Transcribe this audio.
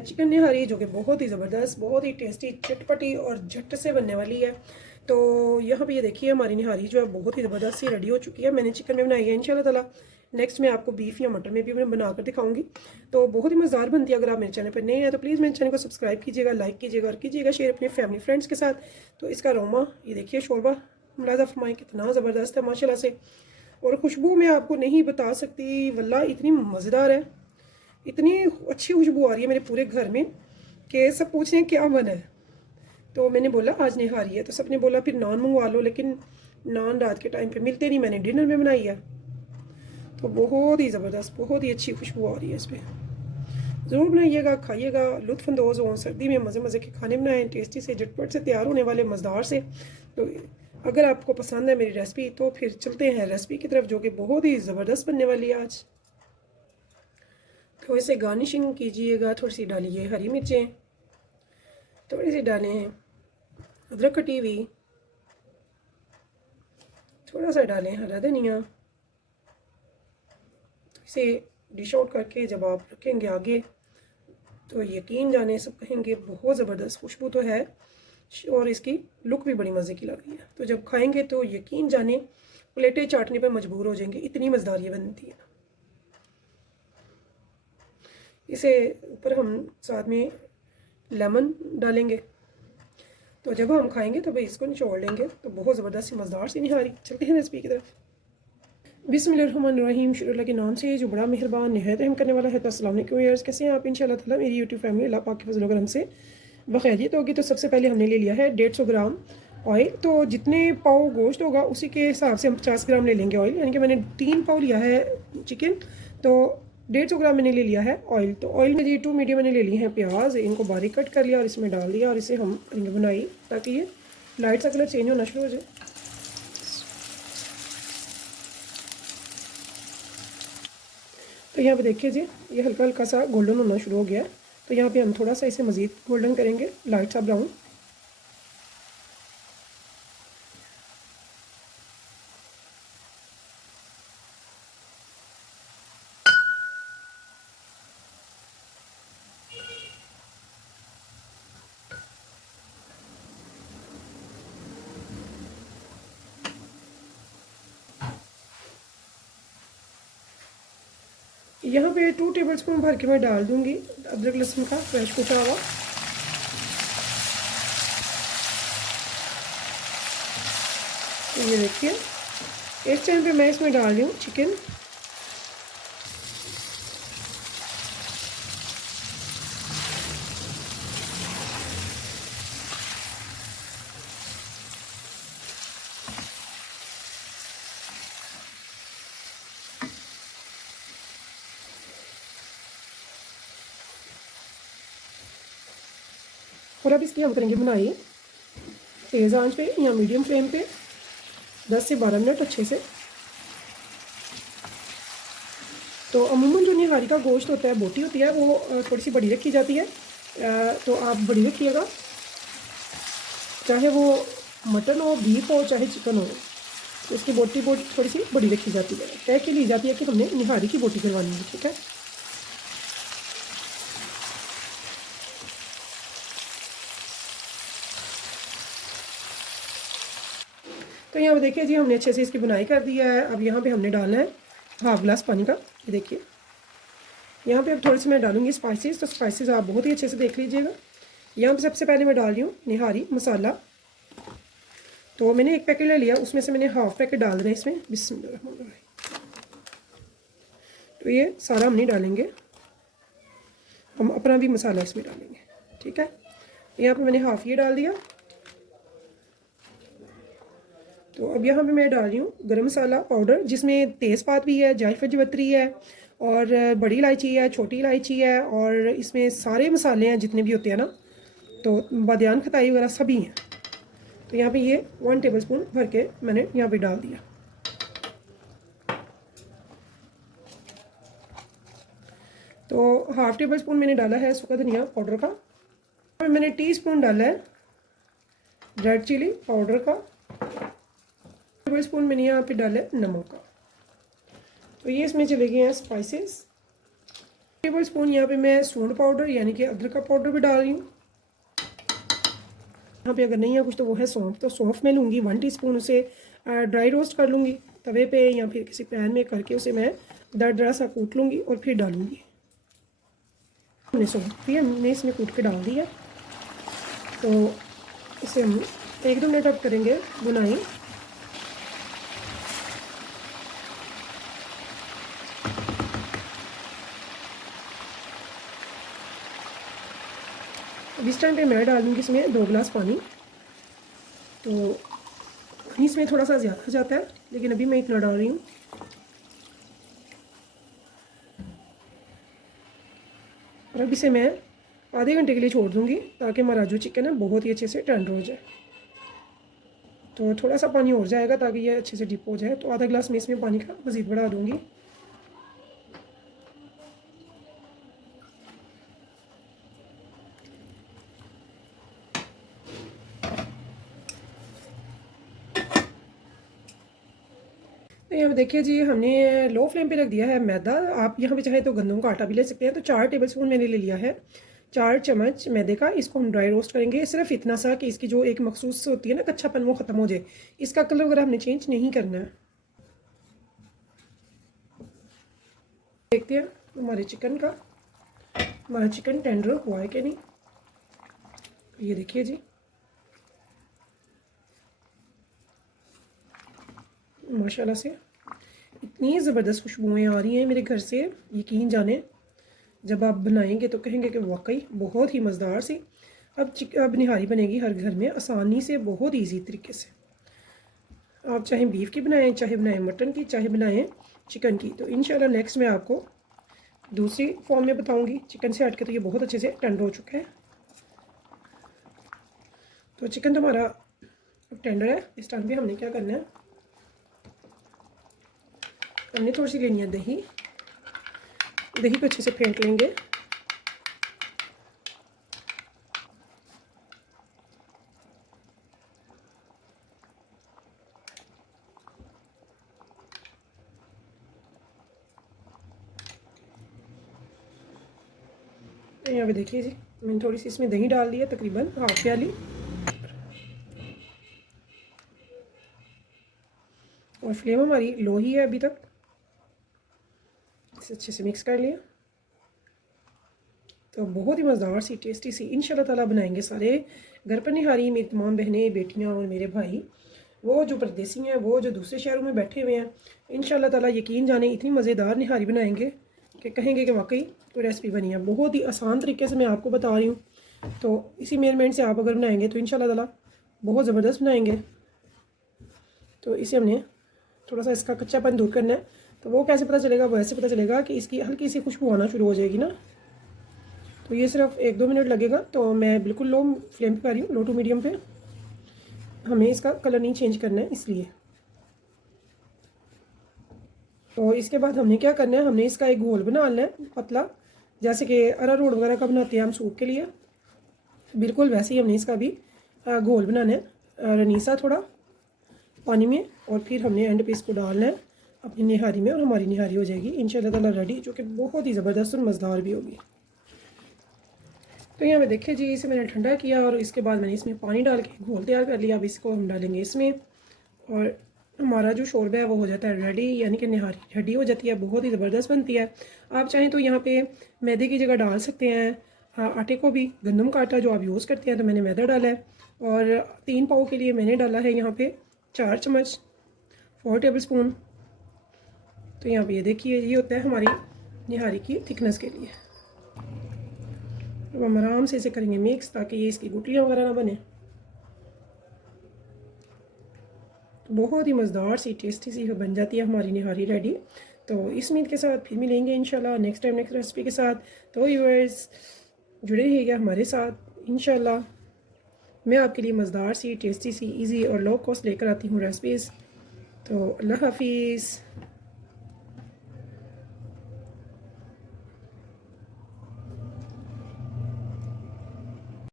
Chicken निहारी जो कि बहुत ही ज़बरदस्त, बहुत ही टेस्टी, चटपटी और झट से बनने वाली है। तो यहाँ पे ये देखिए हमारी निहारी जो है बहुत ही ज़बरदस्त सी रेडी हो चुकी है। मैंने चिकन में बनाई है, इंशाल्लाह ताला नेक्स्ट मैं आपको बीफ या मटन में भी मैं बना कर दिखाऊंगी। तो बहुत ही मज़ेदार बनती है। अगर आप मेरे चैनल पर नए हैं तो प्लीज़ मेरे चैनल को सब्सक्राइब कीजिएगा, लाइक कीजिएगा और कीजिएगा शेयर अपने फैमिली फ्रेंड्स के साथ। तो इसका अरोमा ये देखिए, शोरबा मुलाज़ा फरमाएं कितना ज़बरदस्त है माशाल्लाह से। और खुशबू मैं आपको नहीं बता सकती, वल्लाह इतनी मज़ेदार है, इतनी अच्छी खुशबू आ रही है मेरे पूरे घर में कि सब पूछ रहे हैं क्या बना है। तो मैंने बोला आज निहारी है, तो सबने बोला फिर नान मंगवा लो, लेकिन नान रात के टाइम पे मिलते नहीं, मैंने डिनर में बनाई है। तो बहुत ही ज़बरदस्त, बहुत ही अच्छी खुशबू आ रही है इस पर। ज़रूर बनाइएगा, खाइएगा, लुत्फ़अंदोज़ हों। सर्दी में मज़े मज़े के खाने बनाएं, टेस्टी से, झटपट से तैयार होने वाले, मज़ेदार से। तो अगर आपको पसंद है मेरी रेसिपी तो फिर चलते हैं रेसिपी की तरफ, जो कि बहुत ही ज़बरदस्त बनने वाली है आज। थोड़ी सी गार्निशिंग कीजिएगा, थोड़ी सी डालिए हरी मिर्चें, थोड़ी सी डालें अदरक कटी हुई, थोड़ा सा डालें हरा धनिया। इसे डिश आउट करके जब आप रखेंगे आगे तो यकीन जाने सब कहेंगे बहुत ज़बरदस्त खुशबू तो है और इसकी लुक भी बड़ी मज़े की लग रही है। तो जब खाएंगे तो यकीन जाने प्लेटें चाटने पर मजबूर हो जाएंगे, इतनी मज़ेदार ये बनती है। इसे ऊपर हम साथ में लेमन डालेंगे, तो जब हम खाएंगे तो भाई इसको निचोड़ लेंगे। तो बहुत ज़बरदस्त मज़ेदार सी निहारी। चलते हैं रेसिपी की तरफ। बिस्मिल्लाहिर्रहमानिर्रहीम, शुरू अल्लाह के नाम से जो बड़ा मेहरबान निहायत रहम करने वाला है। तो अस्सलाम वालेकुम व्यूअर्स, कैसे हैं आप? इंशाल्लाह ताला मेरी यूट्यूब फैमिली अल्लाह पाक के फजल करम से बखैरियत होगी। तो सबसे पहले हमने ले लिया है 150 ग्राम ऑयल। तो जितने पाव गोश्त होगा उसी के हिसाब से हम 50 ग्राम ले लेंगे ऑयल, यानी कि मैंने 3 पाव लिया है चिकन, तो 150 ग्राम मैंने ले लिया है ऑयल। तो ऑयल में जी 2 मीडियम मैंने ले लिए हैं प्याज, इनको बारीक कट कर लिया और इसमें डाल दिया और इसे हम बनाई ताकि ये लाइट सा कलर चेंज होना शुरू हो जाए। तो यहाँ पे देखिए जी, ये हल्का हल्का सा गोल्डन होना शुरू हो गया है। तो यहाँ पे हम थोड़ा सा इसे मज़ीद गोल्डन करेंगे, लाइट सा ब्राउन। यहाँ पे 2 टेबलस्पून भर के मैं डाल दूँगी अदरक लहसुन का फ्रेश कुटा हुआ। तो ये देखिए इस टाइम पे मैं इसमें डाल रही हूँ चिकन। और अब इसकी हम करेंगे बुनाई तेज़ आंच पे या मीडियम फ्लेम पे 10 से 12 मिनट अच्छे से। तो अमूमन जो निहारी का गोश्त होता है, बोटी होती है, वो थोड़ी सी बड़ी रखी जाती है। तो आप बड़ी रखिएगा, चाहे वो मटन हो, बीफ हो, चाहे चिकन हो, तो उसकी बोटी थोड़ी सी बड़ी रखी जाती है। तय की ली जाती है कि हमने निहारी की बोटी करवानी है, ठीक है। तो यहाँ पे देखिए जी, हमने अच्छे से इसकी बुनाई कर दी है। अब यहाँ पे हमने डालना है हाफ गिलास पानी का। ये देखिए यहाँ पे अब थोड़ी सी मैं डालूंगी स्पाइसेस। तो स्पाइसेस आप बहुत ही अच्छे से देख लीजिएगा। यहाँ पे सबसे पहले मैं डाल रही हूँ निहारी मसाला। तो मैंने 1 पैकेट ले लिया, उसमें से मैंने हाफ पैकेट डाल देना इसमें। बिस्मिल्लाह। तो ये सारा हम नहीं डालेंगे, हम अपना भी मसाला इसमें डालेंगे, ठीक है। यहाँ पे मैंने हाफ ये डाल दिया। तो अब यहाँ पे मैं डाल रही हूँ गरम मसाला पाउडर, जिसमें तेज़पात भी है, जायफल जवत्री है और बड़ी इलायची है, छोटी इलायची है, और इसमें सारे मसाले हैं जितने भी होते हैं ना, तो बादियान खताई वगैरह सभी हैं। तो यहाँ पे ये 1 टेबलस्पून भर के मैंने यहाँ पे डाल दिया। तो हाफ टेबल स्पून मैंने डाला है सूखा धनिया पाउडर का। मैंने टीस्पून डाला है रेड चिली पाउडर का। टेबल स्पून मैंने यहाँ पे डाला है नमक का। तो ये इसमें चले गए हैं स्पाइसेस। टेबल स्पून यहाँ पे मैं सूंड पाउडर यानी कि अदरक का पाउडर भी डाल रही हूँ। यहाँ पे अगर नहीं है कुछ तो वो है सौंफ, तो सौंफ मैं लूँगी 1 टीस्पून, उसे ड्राई रोस्ट कर लूँगी तवे पे या फिर किसी पैन में करके उसे मैं दरदरा सा कूट लूँगी और फिर डालूँगी। हमने सौंफ भी हमने इसमें कूट के डाल दिया, तो इसे हम 1-2 मिनट अब करेंगे बुनाई। अब इस टाइम पे मैं डालूँगी इसमें 2 गिलास पानी। तो पानी इसमें थोड़ा सा ज़्यादा जाता है, लेकिन अभी मैं इतना डाल रही हूँ। और अब इसे मैं आधे घंटे के लिए छोड़ दूँगी ताकि हमारा जो चिकन है बहुत ही अच्छे से टेंडर हो जाए। तो थोड़ा सा पानी और जाएगा ताकि ये अच्छे से डिप हो जाए, तो आधा गिलास मैं इसमें पानी का मज़ीद बढ़ा दूँगी। तो यहाँ पे देखिए जी, हमने लो फ्लेम पे रख दिया है मैदा। आप यहाँ पे चाहे तो गंदम का आटा भी ले सकते हैं। तो 4 टेबल स्पून मैंने ले लिया है, 4 चम्मच मैदे का। इसको हम ड्राई रोस्ट करेंगे, सिर्फ इतना सा कि इसकी जो एक मखसूस होती है ना कच्चापन, वो ख़त्म हो जाए। इसका कलर वगैरह हमने चेंज नहीं करना है। देखते हैं हमारे चिकन का, हमारा चिकन टेंडर हुआ है कि नहीं। ये देखिए जी, माशाल्लाह से इतनी ज़बरदस्त खुशबुएँ आ रही हैं मेरे घर से, यकीन जाने जब आप बनाएंगे तो कहेंगे कि वाकई बहुत ही मज़ेदार सी अब निहारी बनेगी हर घर में आसानी से, बहुत ईजी तरीके से। आप चाहे बीफ की बनाएं, चाहे बनाएं मटन की, चाहे बनाएं चिकन की। तो इंशाल्लाह नेक्स्ट मैं आपको दूसरी फॉर्म में बताऊंगी। चिकन से हट के तो ये बहुत अच्छे से टेंडर हो चुका है। तो चिकन तो हमारा टेंडर है। इस टाइम पे हमने क्या करना है, हमने थोड़ी सी लेनी है दही। दही को अच्छे से फेंट लेंगे। यहाँ पे देखिए जी, मैंने थोड़ी सी इसमें दही डाल दी है, तकरीबन हाफ प्याली। और फ्लेम हमारी लो ही है अभी तक। इसे अच्छे से मिक्स कर लिया। तो बहुत ही मज़ेदार सी टेस्टी सी इंशाल्लाह ताला बनाएंगे सारे घर पर निहारी। मेरी तमाम बहनें, बेटियां और मेरे भाई, वो जो परदेसी हैं, वो जो दूसरे शहरों में बैठे हुए हैं, इंशाल्लाह ताला यकीन जाने इतनी मज़ेदार निहारी बनाएंगे कि कहेंगे कि वाकई कोई रेसिपी बनी है। बहुत ही आसान तरीके से मैं आपको बता रही हूँ। तो इसी मेजरमेंट से आप अगर बनाएंगे तो इंशाल्लाह ताला बहुत ज़बरदस्त बनाएंगे। तो इसे हमने थोड़ा सा इसका कच्चापन दूर करना है। तो वो कैसे पता चलेगा, वो ऐसे पता चलेगा कि इसकी हल्की सी खुशबू आना शुरू हो जाएगी ना। तो ये सिर्फ 1-2 मिनट लगेगा। तो मैं बिल्कुल लो फ्लेम पे कर रही हूँ, लो टू मीडियम पे। हमें इसका कलर नहीं चेंज करना है इसलिए। तो इसके बाद हमने क्या करना है, हमने इसका एक घोल बनाना है पतला, जैसे कि अरारोट वगैरह का बनाते हैं हम सूप के लिए, बिल्कुल वैसे ही हमने इसका भी घोल बनाना है रनीसा थोड़ा पानी में। और फिर हमने एंड पे इसको डालना है अपनी निहारी में, और हमारी निहारी हो जाएगी इंशाल्लाह ताला रेडी, जो कि बहुत ही ज़बरदस्त और मज़ेदार भी होगी। तो यहाँ पे देखिए जी, इसे मैंने ठंडा किया और इसके बाद मैंने इसमें पानी डाल के घोल तैयार कर लिया। अब इसको हम डालेंगे इसमें, और हमारा जो शोरबा है वो हो जाता है रेडी, यानी कि निहारी रेडी हो जाती है। बहुत ही ज़बरदस्त बनती है। आप चाहें तो यहाँ पे मैदे की जगह डाल सकते हैं आटे को भी, गंदम का आटा जो आप यूज़ करते हैं। तो मैंने मैदा डाला है, और 3 पाव के लिए मैंने डाला है यहाँ पे 4 चम्मच, 4 टेबल स्पून। तो यहाँ पे ये देखिए, ये होता है हमारी निहारी की थिकनेस के लिए। अब हम आराम से इसे करेंगे मिक्स, ताकि ये इसकी गुठलियाँ वगैरह ना बने। बहुत ही मज़ेदार सी टेस्टी सी बन जाती है हमारी निहारी रेडी। तो इस उम्मीद के साथ फिर मिलेंगे इंशाल्लाह नेक्स्ट टाइम नेक्स्ट रेसिपी के साथ। तो व्यूअर्स जुड़े रहिएगा हमारे साथ इंशाल्लाह। मैं आपके लिए मज़ेदार सी टेस्टी सी इजी और लो कॉस्ट लेकर आती हूँ रेसिपीज़। तो अल्लाह हाफिज़।